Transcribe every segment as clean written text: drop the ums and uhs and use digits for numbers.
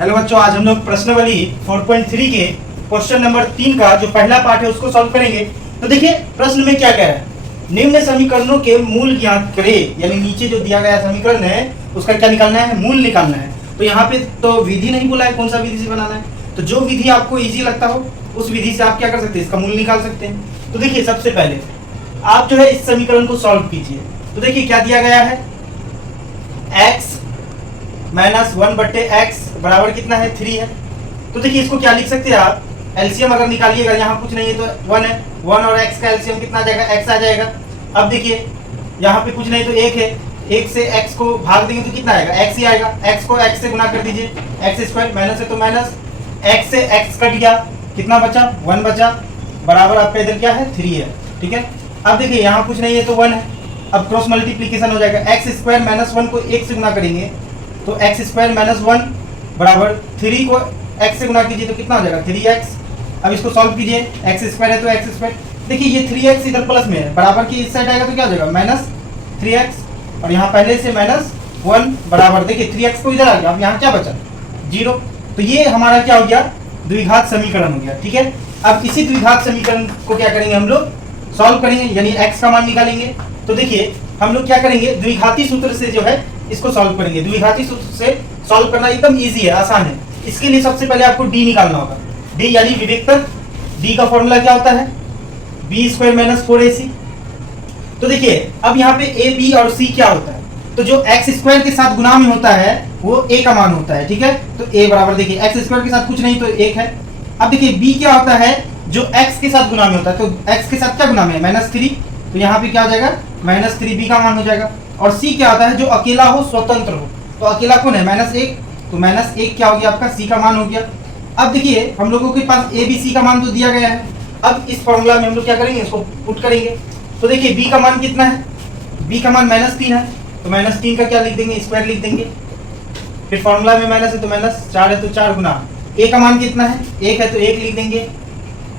Hello बच्चों, आज हम लोग प्रश्नावली 4.3 के क्वेश्चन नंबर 3 का जो पहला पार्ट है उसको सॉल्व करेंगे। तो देखिए प्रश्न में क्या कह रहा है, निम्न समीकरणों के मूल ज्ञात करें। यानी नीचे जो दिया गया समीकरण है उसका क्या निकालना है, मूल निकालना है। तो यहाँ पे तो विधि नहीं बोला है कौन सा विधि से बनाना है, तो जो विधि आपको ईजी लगता हो उस विधि से आप क्या कर सकते हैं, इसका मूल निकाल सकते हैं। तो देखिए सबसे पहले आप जो है इस समीकरण को सॉल्व कीजिए। तो देखिए क्या दिया गया है, x माइनस 1/x बराबर कितना है, 3 है। तो देखिए इसको क्या लिख सकते हैं आप, एलसीएम अगर निकालिएगा, यहाँ कुछ नहीं है तो 1 है, 1 और x का एलसीएम कितना आ जाएगा, x आ जाएगा। अब देखिए यहाँ पे कुछ नहीं तो 1 है, 1 से x को भाग देंगे तो कितना आएगा, x ही आएगा। x को x से गुना कर दीजिए, x स्क्वायर माइनस है तो माइनस, x से x कट गया, कितना बचा, 1 बचा, बराबर आपका इधर क्या है, 3 है। ठीक है, अब देखिए यहाँ कुछ नहीं है तो 1 है, अब क्रॉस मल्टीप्लीकेशन हो जाएगा, x स्क्वायर माइनस 1 को 1 से गुना करेंगे तो x स्क्वायर माइनस 1 बराबर 3 को x से गुना कीजिए तो कितना हो जाएगा, 3x। अब इसको सॉल्व कीजिए, x स्क्वायर है तो x स्क्वायर, देखिए ये 3x इधर प्लस में है, बराबर की इस साइड आएगा तो क्या हो जाएगा, माइनस 3x, और यहाँ पहले से माइनस 1 बराबर, देखिए 3x को इधर आ गया, अब यहाँ क्या बचा, 0। तो ये हमारा क्या हो गया, द्विघात समीकरण हो गया। ठीक है, अब इसी द्विघात समीकरण को क्या करेंगे, हम लोग सॉल्व करेंगे, यानी x का मान निकालेंगे। तो देखिए हम लोग क्या करेंगे, द्विघाती सूत्र से जो है इसको सॉल्व करेंगे। द्विघाती सूत्र से सॉल्व करना एकदम इजी है, आसान है। इसके लिए सबसे पहले आपको d निकालना होगा, d यानी विवेकतक। d का फॉर्मूला क्या होता है, b स्क्वायर माइनस 4ac। तो देखिए अब यहाँ पे a b और c क्या होता है, तो जो x स्क्वायर के साथ गुना में होता है वो a का मान होता है। ठीक है, तो a बराबर देखिए x स्क्वायर के साथ कुछ नहीं तो 1 है। अब देखिए b क्या होता है, जो x के साथ गुना में होता है, तो x के साथ क्या गुना में है, -3, तो यहाँ पे क्या हो जाएगा, -3b का मान हो जाएगा। और c क्या होता है, जो अकेला हो, स्वतंत्र हो, तो अकेला कौन है, -1, तो -1 क्या हो गया आपका, c का मान हो गया। अब देखिए हम लोगों के पास a b c का मान तो दिया गया है, अब इस फॉर्मूला में हम लोग क्या करेंगे, इसको पुट करेंगे। तो देखिए b का मान कितना है, b का मान -3 है, तो -3 का क्या लिख देंगे, स्क्वायर लिख देंगे। फिर फॉर्मूला में माइनस है तो -4 है तो 4 गुना, a का मान कितना है, 1 है तो 1 लिख देंगे,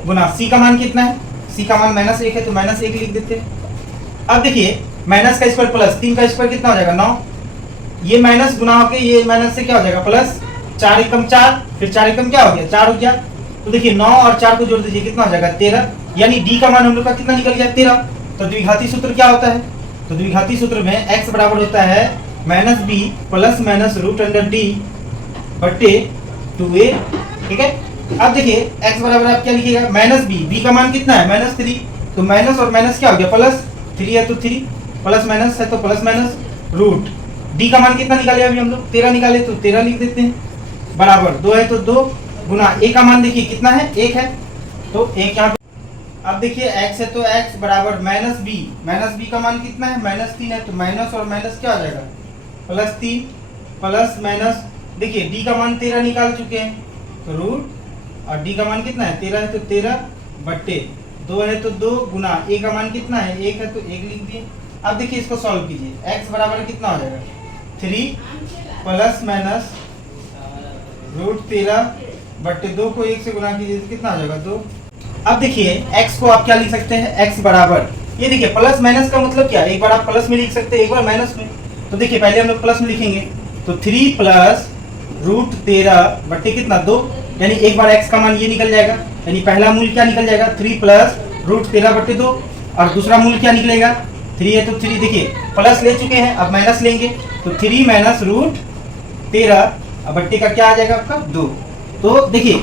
गुना c का मान कितना है, c का मान -1 है तो -1 लिख देते हैं। अब देखिए माइनस का स्क्वायर प्लस 3 का स्क्वायर कितना हो जाएगा, 9, ये माइनस गुना होके ये माइनस से क्या हो जाएगा, प्लस, 4 एकम 4, फिर 4 एकम क्या हो गया, 4 हो गया। तो देखिए 9 और 4 को जोड़ दीजिए, कितना हो जाएगा, 13, यानी d का मान हम लोग का कितना निकल गया, 13। तो द्विघाती सूत्र क्या होता है, तो द्विघाती सूत्र में x बराबर होता है -b प्लस माइनस √d बटे 2a। ठीक है, अब देखिए x बराबर आप क्या लिखिएगा, -b का मान कितना है, -3, तो माइनस और माइनस क्या हो गया, प्लस, 3 है तो 3, प्लस माइनस है तो प्लस माइनस, रूट d का मान कितना निकाले अभी हम लोग, 13 निकाले तो 13 लिख देते हैं, बराबर 2 है तो 2, गुना a का मान देखिए कितना है, 1 है तो 1 यहाँ पे। अब देखिए x है तो x बराबर -b का मान कितना है, -3 है, तो माइनस और माइनस क्या हो जाएगा, +3, प्लस माइनस, देखिए d का मान 13 निकाल चुके हैं, तो रूट, और d का मान कितना है, 13 है तो 13 बट्टे 2 है तो 2, गुना a का मान कितना है, 1 है तो 1 लिख दिए। अब देखिए इसको सॉल्व कीजिए, x बराबर कितना हो जाएगा, 3 प्लस माइनस √13 बट्टे 2 को 1 से गुना कीजिए तो कितना हो जाएगा, 2। अब देखिए x को आप क्या लिख सकते हैं, x बराबर, ये देखिए प्लस माइनस का मतलब क्या है, एक बार आप प्लस में लिख सकते हैं, एक बार माइनस में। तो देखिए पहले हम लोग प्लस में लिखेंगे, तो 3 प्लस √13 बट्टे कितना, 2, यानी एक बार x का मान ये निकल जाएगा, यानी पहला मूल क्या निकल जाएगा, 3 प्लस √13 बट्टे 2, और दूसरा मूल क्या निकलेगा, 3 है तो 3, देखिए प्लस ले चुके हैं अब माइनस लेंगे, तो 3 माइनस √13 बट्टे का क्या आ जाएगा आपका, 2। तो देखिए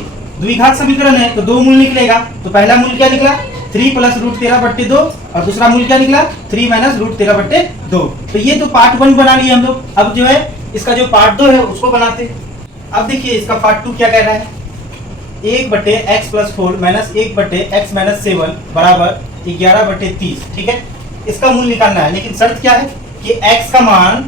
द्विघात समीकरण है तो 2 मूल निकलेगा, तो पहला मूल क्या निकला, 3 प्लस √13 बट्टे 2, और दूसरा मूल क्या निकला, 3 माइनस √13 बट्टे 2। तो ये तो पार्ट 1 बना लिए हम लोग, अब जो है इसका जो पार्ट 2 है उसको बनाते हैं। अब देखिए इसका पार्ट 2 क्या कह रहा है, 1/x+4 माइनस 1/x-7 बराबर 11/30। ठीक है, इसका मूल निकालना है, लेकिन शर्त क्या है कि x का मान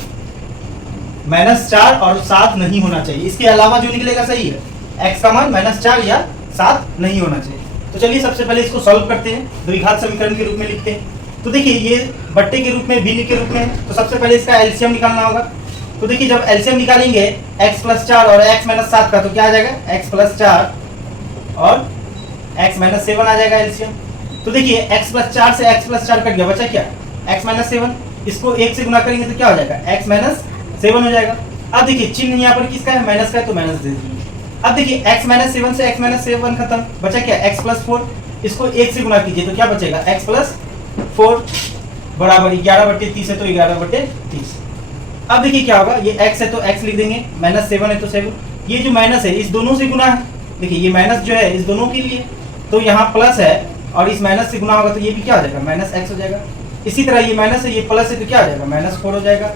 -4 और 7 नहीं होना चाहिए, इसके अलावा जो निकलेगा सही है, x का मान -4 या 7 नहीं होना चाहिए। तो चलिए सबसे पहले इसको सॉल्व करते हैं, द्विघात समीकरण के रूप में लिखते हैं। तो देखिए ये बट्टे के रूप में, भिन्न के रूप में है, तो सबसे पहले इसका एलसीएम निकालना होगा। तो देखिए जब एलसीएम निकालेंगे x+4 और x-7 का, तो क्या आ जाएगा, x+4 और x-7 आ जाएगा एलसीएम। तो देखिए x+4 से x+4 कट गया, बचा क्या, x-7, इसको 1 से गुना करेंगे तो क्या हो जाएगा, x-7 हो जाएगा। अब देखिए चिन्ह यहाँ पर किसका है, माइनस का है, तो माइनस दे दीजिए। अब देखिए x माइनस 7 से x माइनस 7 खत्म, बचा क्या x प्लस 4, इसको 1 से गुना कीजिए तो क्या बचेगा x प्लस 4 बराबर 11/30 है तो 11/30। अब देखिए क्या होगा, ये x है तो x लिख देंगे, माइनस 7 है तो 7, ये जो माइनस है इस दोनों से गुना है, देखिए ये माइनस जो है इस दोनों के लिए, तो यहाँ प्लस है और इस माइनस से गुना होगा तो ये भी क्या हो जाएगा माइनस x हो जाएगा। इसी तरह ये माइनस है ये प्लस है तो क्या हो जाएगा -4 हो जाएगा,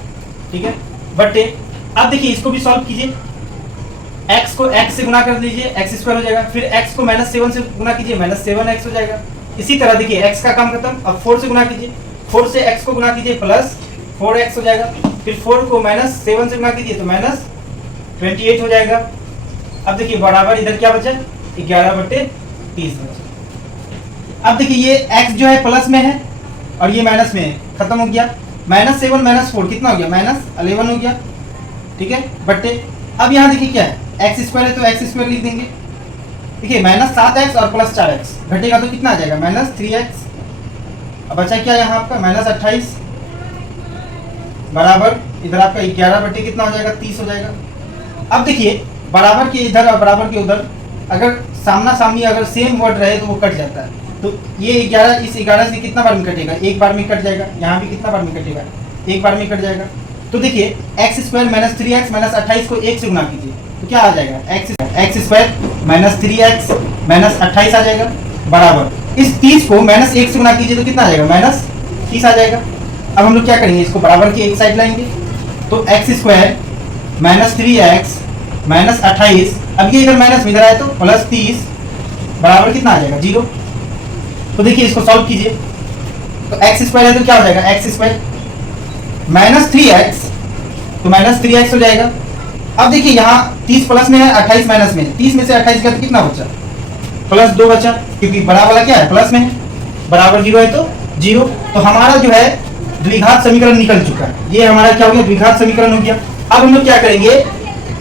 ठीक है बटे। अब देखिए इसको भी सॉल्व कीजिए, x को x से गुना कर दीजिए x² हो जाएगा, फिर x को -7 से गुना कीजिए -7x हो जाएगा। इसी तरह देखिए x का काम खत्म, अब 4 से गुना कीजिए, 4 से x को गुना कीजिए प्लस 4x हो जाएगा, फिर 4 को -7 से गुना कीजिए तो -28 हो जाएगा। अब देखिए बराबर इधर क्या बचा 11/30 बचा। अब देखिए ये x जो है प्लस में है और ये माइनस में है, खत्म हो गया, -7 -4 कितना हो गया -11 हो गया, ठीक है बटे। अब यहाँ देखिए क्या है x² है तो x² लिख देंगे, देखिए -7x और प्लस 4x घटेगा तो कितना आ जाएगा -3x। अब बचा क्या यहाँ आपका -28 बराबर इधर आपका 11 कितना हो जाएगा 30 हो जाएगा। अब देखिए बराबर के इधर और बराबर के उधर अगर सामना सामनी अगर सेम वर्ड रहे तो वो कट जाता है, तो ये 11 इस 11 से कितना बार में कटेगा, एक बार में कट जाएगा, यहाँ भी कितना बार में कटेगा एक बार में कट जाएगा। तो देखिए x² -3x -28 को 1 से गुना कीजिए तो क्या आ जाएगा x² -3x -28 आ जाएगा बराबर इस 30 को -1 से गुना कीजिए तो कितना आ जाएगा -30 आ जाएगा। अब हम लोग क्या करेंगे, इसको बराबर की एक साइड लाएंगे तो x² -3x -28, अब ये इधर माइनस में इधर आए तो +30 बराबर कितना आ जाएगा 0। तो देखिए इसको सॉल्व कीजिए तो x² है तो क्या हो जाएगा x² -3x तो -3x हो जाएगा। अब देखिए यहाँ 30 प्लस में है 28 माइनस में, 30 में से 28 गया तो कितना बचा +2 बचा, क्योंकि बड़ा वाला क्या है प्लस में है, बराबर 0 है तो 0। तो हमारा जो है द्विघात समीकरण निकल चुका है, ये हमारा क्या हो गया द्विघात समीकरण हो गया। अब हम लोग क्या करेंगे,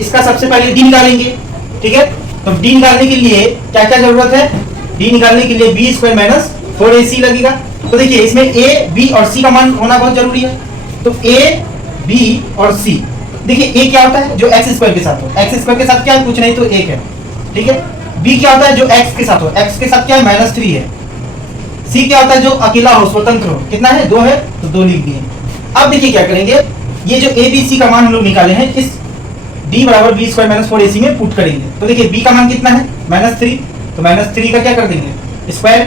इसका सबसे पहले डी निकालेंगे, ठीक है। तो डी निकालने के लिए क्या क्या जरूरत है, डी निकालने के लिए b² -4ac लगेगा। तो देखिए इसमें a b और c का मान होना बहुत जरूरी है, तो a b और c। देखिए a क्या होता है जो x² के साथ हो, x² के साथ क्या है कुछ नहीं तो 1 है, ठीक है। b क्या होता है जो x के साथ हो, x के साथ क्या है -3 है। c क्या होता है जो अकेला हो स्वतंत्र हो, कितना है 2 है तो 2 लिख दिए। अब देखिए क्या करेंगे, ये जो a b c का मान हम लोग निकाले हैं इस d बराबर b² -4ac में पुट करेंगे। तो देखिए b का मान कितना है -3, तो -3 का क्या कर देंगे स्क्वायर।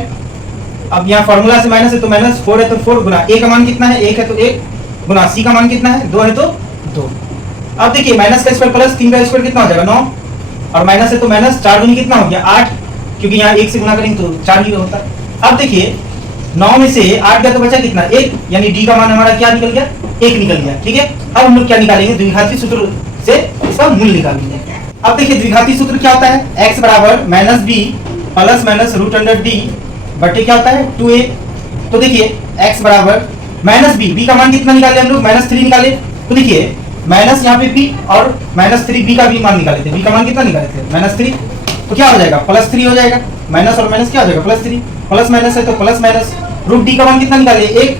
अब यहाँ फॉर्मूला से माइनस है तो -4 है तो 4 गुना a का मान कितना है 1 है तो 1 गुना c का मान कितना है 2 है तो 2। अब देखिए माइनस का स्क्वायर प्लस 3 का स्क्वायर कितना हो जाएगा 9, और माइनस है तो माइनस 4 दूनी कितना हो गया 8, क्योंकि यहाँ 1 से गुना करेंगे तो 4 ही होता है। अब देखिए 9 में से 8 गया तो बचा कितना 1, यानी d का मान हमारा क्या निकल गया 1 निकल गया, ठीक है। अब हम लोग क्या निकालेंगे, द्विघाती सूत्र से इसका मूल निकालेंगे। अब देखिए द्विघाती सूत्र क्या होता है, x बराबर -b प्लस माइनस √d बटे क्या होता है 2a। तो देखिए x बराबर -b का मान कितना निकाले हम लोग -3 निकाले, तो देखिए माइनस यहाँ पे b और -3b का भी मान निकाले थे, b का मान कितना निकाले थे -3, तो क्या हो जाएगा +3 हो जाएगा, माइनस और माइनस क्या हो जाएगा +3, प्लस माइनस है तो प्लस माइनस, √d का मान कितना निकाले 1,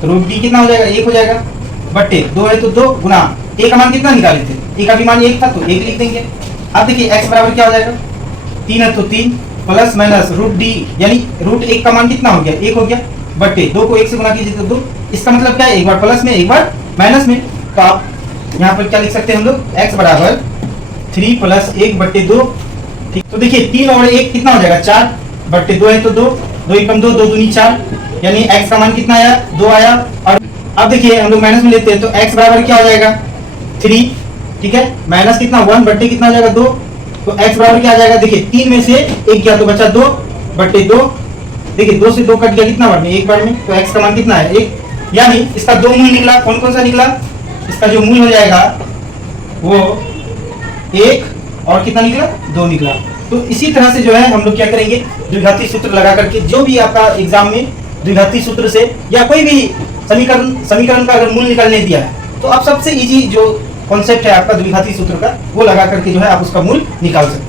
तो √d कितना हो जाएगा 1 हो जाएगा बटे 2 है तो 2 गुना a का मान कितना निकाले थे, a का भी मान 1 था तो 1 लिख देंगे। अब देखिए x बराबर क्या हो जाएगा 3 है तो 3 प्लस माइनस √d यानी √1 का मान कितना हो गया 1 हो गया बटे 2 को 1 से गुना कीजिए तो 2, इसका मतलब क्या है एक बार प्लस में एक बार माइनस में। तो आप यहाँ पर क्या लिख सकते हैं हम लोग x बराबर 3 + 1 बटे 2, ठीक। तो देखिए 3 और 1 कितना हो जाएगा 4 बटे 2 है तो 2, 2 एकम 2, 2 दूनी 4, यानी x का मान कितना आया 2 आया। और अब देखिए हम लोग माइनस में लेते हैं तो x बराबर क्या हो जाएगा 3, ठीक है, माइनस कितना 1 बटे कितना हो जाएगा 2, तो x बराबर क्या आ जाएगा, देखिए 3 में से 1 गया तो बचा 2 बटे 2, देखिए 2 से 2 कट गया कितना बार में एक बार में, तो x का मान कितना है 1, यानी इसका 2 मूल निकला। कौन कौन सा निकला, इसका जो मूल हो जाएगा वो 1 और कितना निकला 2 निकला। तो इसी तरह से जो है हम लोग क्या करेंगे, द्विघाती सूत्र लगा करके जो भी आपका एग्जाम में द्विघाती सूत्र से या कोई भी समीकरण का अगर मूल निकालने दिया है तो आप सबसे इजी जो कॉन्सेप्ट है आपका द्विघाती सूत्र का वो लगा करके जो है आप उसका मूल निकाल सकते हैं।